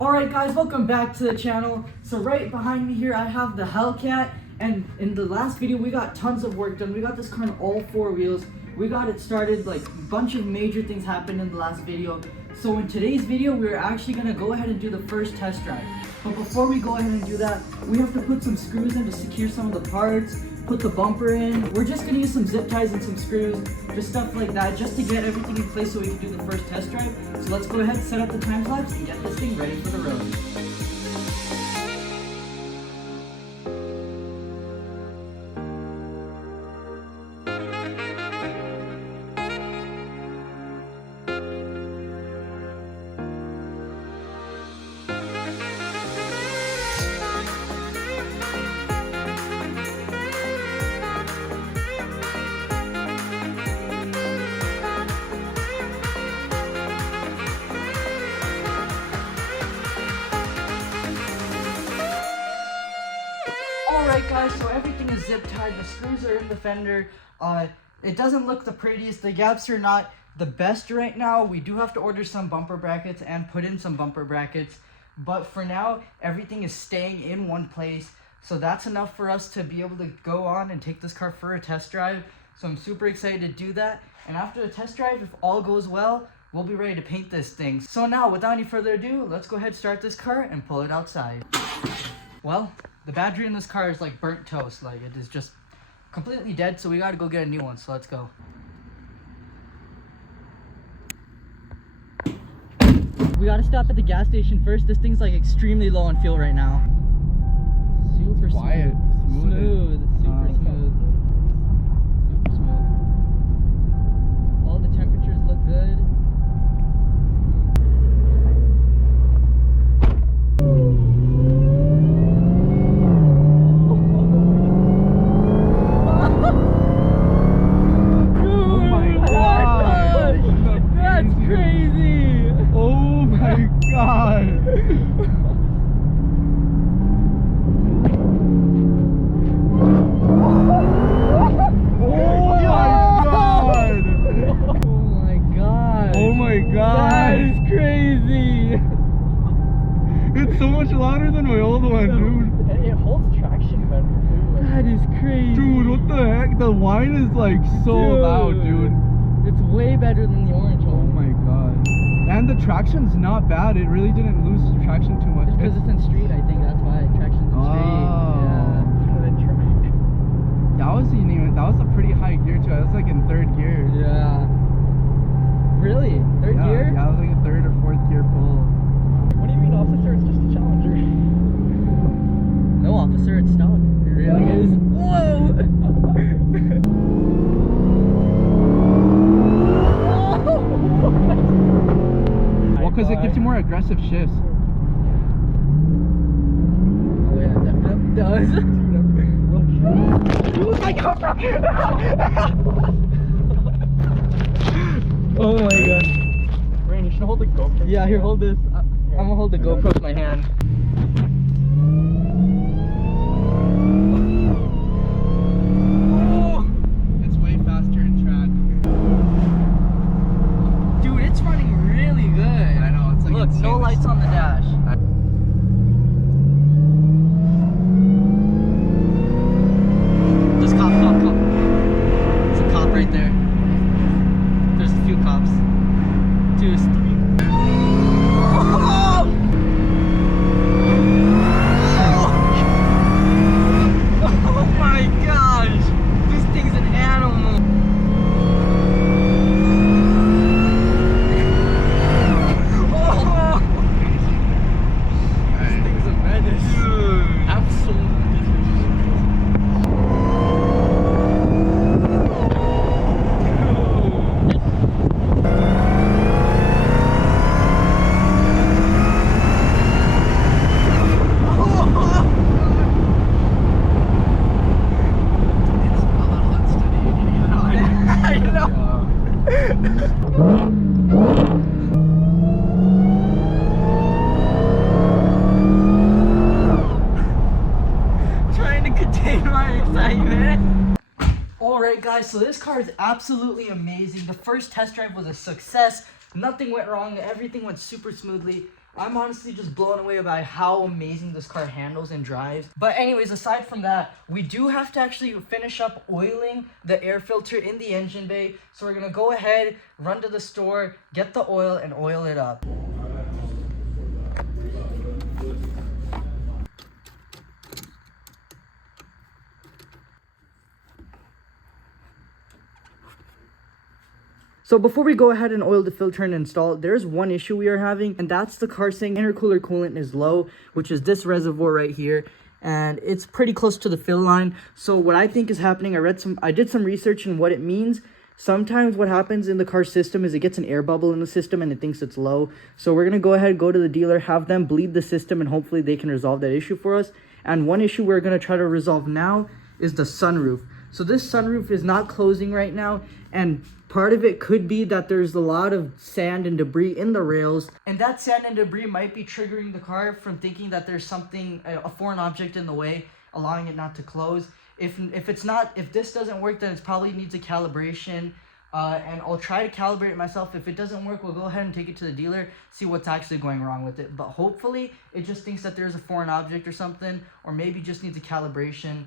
Alright guys, welcome back to the channel. So right behind me here I have the Hellcat, and in the last video we got tons of work done. We got this car on all four wheels. We got it started, like a bunch of major things happened in the last video. So in today's video we're actually going to go ahead and do the first test drive. But before we go ahead and do that, we have to put some screws in to secure some of the parts, put the bumper in. We're just going to use some zip ties and some screws, just stuff like that, just to get everything in place so we can do the first test drive. So let's go ahead, set up the time lapse, and get this thing ready for the road. Alright guys, so everything is zip tied, the screws are in the fender. It doesn't look the prettiest, the gaps are not the best right now. We do have to order some bumper brackets and put in some bumper brackets, but for now everything is staying in one place, so that's enough for us to be able to go on and take this car for a test drive. So I'm super excited to do that, and after the test drive, if all goes well, we'll be ready to paint this thing. So now, without any further ado, let's go ahead, start this car and pull it outside. Well, the battery in this car is like burnt toast, like it is just completely dead, so we gotta go get a new one, so let's go. We gotta stop at the gas station first. This thing's like extremely low on fuel right now. Super quiet, smooth. Super smooth. Super smooth. All the temperatures look good. It's so much louder than my old one, dude. And it holds traction better too. That is crazy. Dude, what the heck? The whine is like so loud, dude. It's way better than the orange one. Oh my god. And the traction's not bad. It really didn't lose traction too much. It's because it's in street, I think. That's why traction's in street. Yeah. That was a pretty high gear too. That was like in third gear. Yeah. Really? Third gear? Yeah, it was like a third or fourth gear pull. What do you mean, officer? It's just a Challenger. No, officer, it's stock. It really is. Whoa! Well, because it gives you more aggressive shifts. Oh yeah, it definitely does. Oh my god! Oh my god. Rain, you should hold the GoPro. Yeah, here, hold this. I'm gonna hold the GoPro with my hand. Oh, it's way faster in track. Dude, it's running really good. I know, it's like look, no lights on the dash. There's cop. There's a cop right there. There's a few cops. 2, 3. Alright guys, so this car is absolutely amazing. The first test drive was a success. Nothing went wrong. Everything went super smoothly. I'm honestly just blown away by how amazing this car handles and drives. But anyways, aside from that, we do have to actually finish up oiling the air filter in the engine bay. So we're gonna go ahead, run to the store, get the oil, and oil it up. So before we go ahead and oil the filter and install it, there's one issue we are having, and that's the car saying intercooler coolant is low, which is this reservoir right here, and it's pretty close to the fill line. So what I think is happening, I did some research on what it means. Sometimes what happens in the car system is it gets an air bubble in the system and it thinks it's low. So we're gonna go ahead, go to the dealer, have them bleed the system, and hopefully they can resolve that issue for us. And one issue we're gonna try to resolve now is the sunroof. So this sunroof is not closing right now, and part of it could be that there's a lot of sand and debris in the rails, and that sand and debris might be triggering the car from thinking that there's something, a foreign object in the way, allowing it not to close. If this doesn't work, then it probably needs a calibration, and I'll try to calibrate it myself. If it doesn't work, we'll go ahead and take it to the dealer, see what's actually going wrong with it. But hopefully it just thinks that there's a foreign object or something, or maybe just needs a calibration.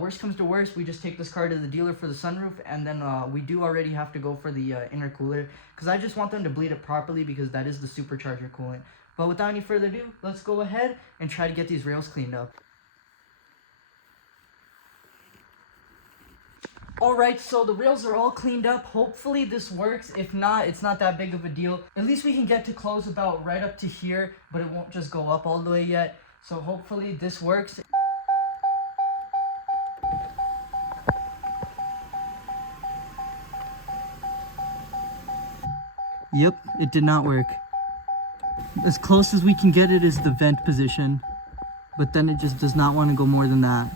Worst comes to worst, we just take this car to the dealer for the sunroof, and then we do already have to go for the intercooler, because I just want them to bleed it properly, because that is the supercharger coolant. But without any further ado, let's go ahead and try to get these rails cleaned up. Alright, so the rails are all cleaned up. Hopefully this works. If not, it's not that big of a deal. At least we can get to close about right up to here, but it won't just go up all the way yet. So hopefully this works. Yep, it did not work. As close as we can get it is the vent position, but then it just does not want to go more than that.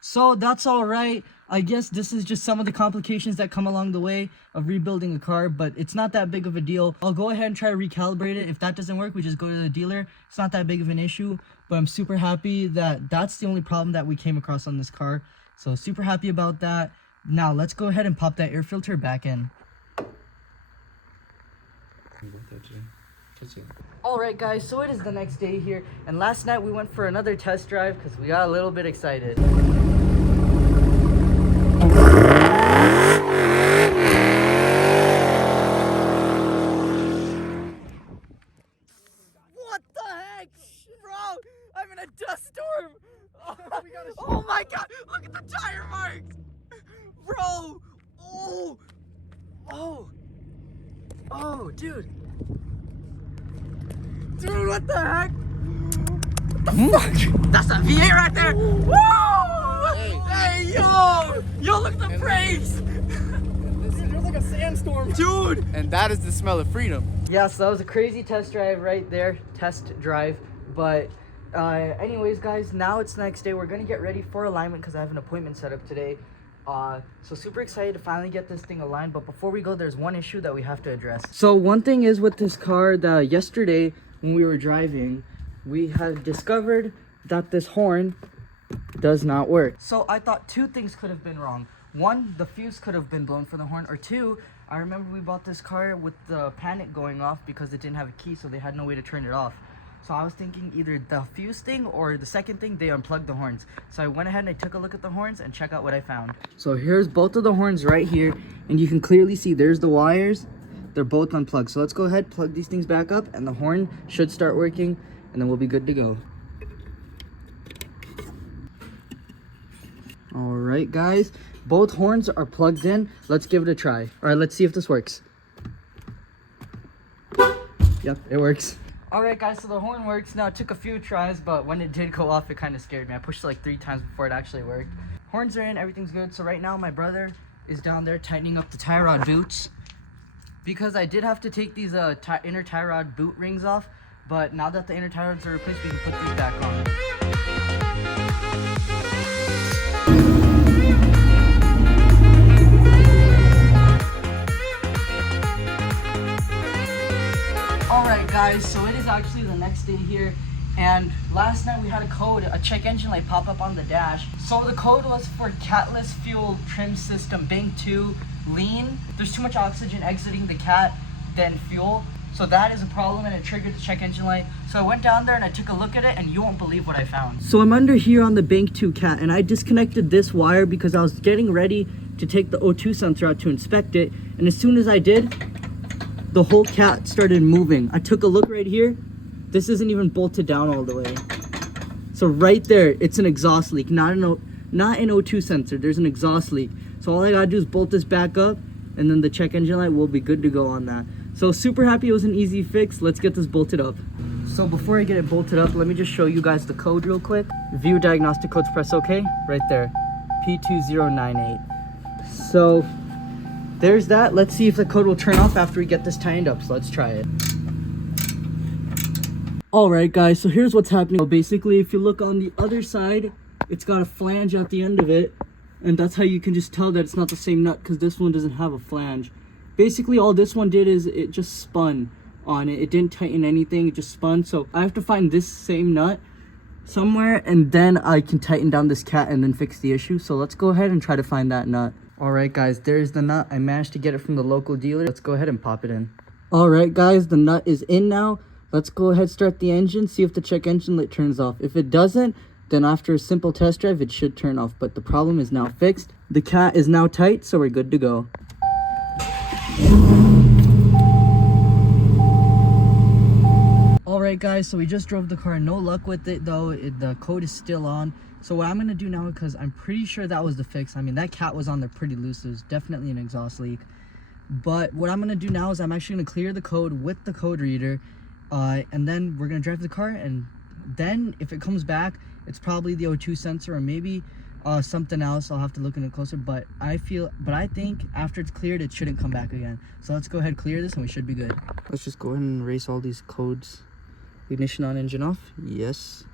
So that's all right. I guess this is just some of the complications that come along the way of rebuilding a car, but it's not that big of a deal. I'll go ahead and try to recalibrate it. If that doesn't work, we just go to the dealer. It's not that big of an issue, but I'm super happy that that's the only problem that we came across on this car. So super happy about that. Now let's go ahead and pop that air filter back in. Alright guys, so it is the next day here, and last night we went for another test drive because we got a little bit excited. What the heck? Bro, I'm in a dust storm! Oh my god, look at the tire marks! Bro! Oh, dude! Dude, what the heck? What the fuck? That's a V8 right there! Woo! Hey, yo! Yo, look at the brakes! There's like a sandstorm. Dude! And that is the smell of freedom. Yeah, so that was a crazy test drive right there. Test drive. But anyways, guys, now it's the next day. We're going to get ready for alignment because I have an appointment set up today. So super excited to finally get this thing aligned, but before we go, there's one issue that we have to address. So one thing is with this car that yesterday when we were driving, we had discovered that this horn does not work. So I thought two things could have been wrong. One, the fuse could have been blown for the horn, or two, I remember we bought this car with the panic going off because it didn't have a key, so they had no way to turn it off. So I was thinking either the fuse thing or the second thing, they unplugged the horns. So I went ahead and I took a look at the horns and check out what I found. So here's both of the horns right here, and you can clearly see there's the wires. They're both unplugged. So let's go ahead, plug these things back up, and the horn should start working, and then we'll be good to go. All right, guys, both horns are plugged in. Let's give it a try. All right, let's see if this works. Yep, it works. Alright guys, so the horn works. Now it took a few tries, but when it did go off, it kind of scared me. I pushed it like 3 times before it actually worked. Horns are in, everything's good. So right now my brother is down there tightening up the tie rod boots, because I did have to take these inner tie rod boot rings off, but now that the inner tie rods are replaced, we can put these back on. Alright guys, so it is actually the next day here, and last night we had a check engine light pop up on the dash. So the code was for catless fuel trim system bank 2 lean. There's too much oxygen exiting the cat than fuel, So that is a problem, and it triggered the check engine light. So I went down there and I took a look at it, and you won't believe what I found. So I'm under here on the Bank 2 cat, and I disconnected this wire because I was getting ready to take the O2 sensor out to inspect it. And as soon as I did, the whole cat started moving. I took a look right here. This isn't even bolted down all the way. So right there, it's an exhaust leak, not an O2 sensor. There's an exhaust leak. So all I gotta do is bolt this back up, and then the check engine light will be good to go on that. So super happy it was an easy fix. Let's get this bolted up. So before I get it bolted up, let me just show you guys the code real quick. View diagnostic codes, press OK, right there, P2098. So there's that. Let's see if the code will turn off after we get this tightened up. So let's try it. Alright guys, so here's what's happening. So basically, if you look on the other side, it's got a flange at the end of it. And that's how you can just tell that it's not the same nut, because this one doesn't have a flange. Basically, all this one did is it just spun on it. It didn't tighten anything, it just spun. So I have to find this same nut somewhere, and then I can tighten down this cat and then fix the issue. So let's go ahead and try to find that nut. Alright guys, there's the nut. I managed to get it from the local dealer. Let's go ahead and pop it in. Alright guys, the nut is in now. Let's go ahead, start the engine, see if the check engine light turns off. If it doesn't, then after a simple test drive, it should turn off. But the problem is now fixed. The cat is now tight, so we're good to go. Alright guys, so we just drove the car. No luck with it though. The code is still on. So what I'm going to do now, because I'm pretty sure that was the fix. I mean, that cat was on there pretty loose. It was definitely an exhaust leak. But what I'm going to do now is I'm actually going to clear the code with the code reader. And then we're going to drive the car, and then if it comes back, it's probably the O2 sensor, or maybe something else. I'll have to look into it closer, but I think after it's cleared, it shouldn't come back again. So let's go ahead, clear this, and we should be good. Let's just go ahead and erase all these codes. Ignition on, engine off. Yes.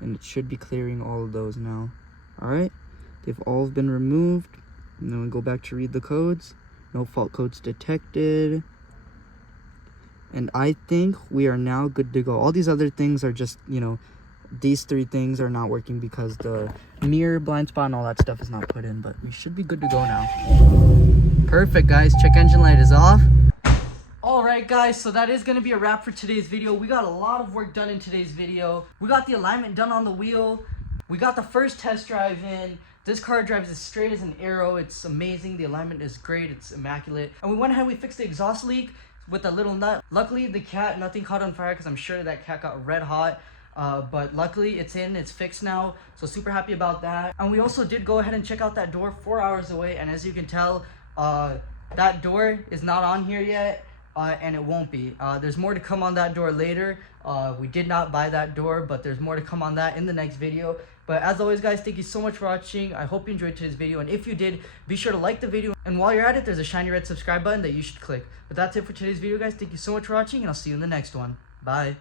And it should be clearing all of those now. Alright, they've all been removed. And then we go back to read the codes. No fault codes detected. And I think we are now good to go. All these other things are just, you know, these three things are not working because the mirror, blind spot, and all that stuff is not put in. But we should be good to go now. Perfect, guys. Check engine light is off. Alright guys, so that is going to be a wrap for today's video. We got a lot of work done in today's video. We got the alignment done on the wheel. We got the first test drive in. This car drives as straight as an arrow. It's amazing. The alignment is great. It's immaculate. And we went ahead and we fixed the exhaust leak with a little nut. Luckily, the cat, nothing caught on fire, because I'm sure that cat got red hot. But luckily, it's fixed now. So super happy about that. And we also did go ahead and check out that door 4 hours away. And as you can tell, that door is not on here yet. And it won't be. There's more to come on that door later. We did not buy that door, but there's more to come on that in the next video. But as always guys, thank you so much for watching. I hope you enjoyed today's video, and if you did, be sure to like the video, and while you're at it, there's a shiny red subscribe button that you should click. But that's it for today's video guys. Thank you so much for watching, and I'll see you in the next one. Bye.